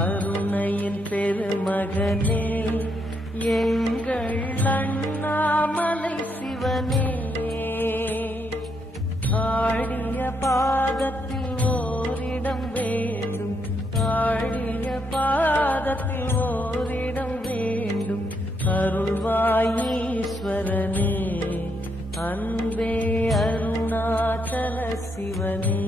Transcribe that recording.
அருணையின் பெருமகனே எங்கள் அண்ணாமலை சிவனே, ஆடிய பாதத்தில் ஓரிடம் வேண்டும், ஆடிய பாதத்தில் ஓரிடம் வேண்டும். அருள்வாயீஸ்வரனே, அன்பே அருணாச்சல சிவனே.